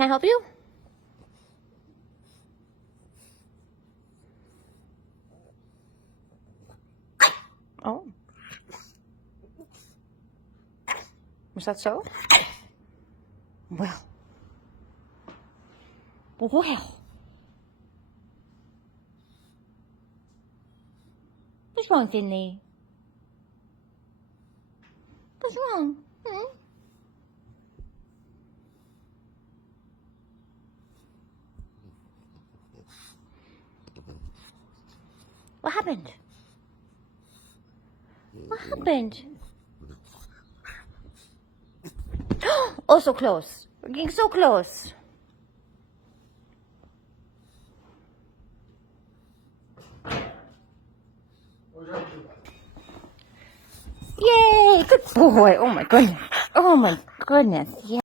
Can I help you? Oh. Was that so? Well. Well. What's wrong, Finnley? What's wrong? Hmm? What happened? What happened? Oh, so close. We're getting so close. Yay! Good boy. Oh my goodness. Oh my goodness. Yeah.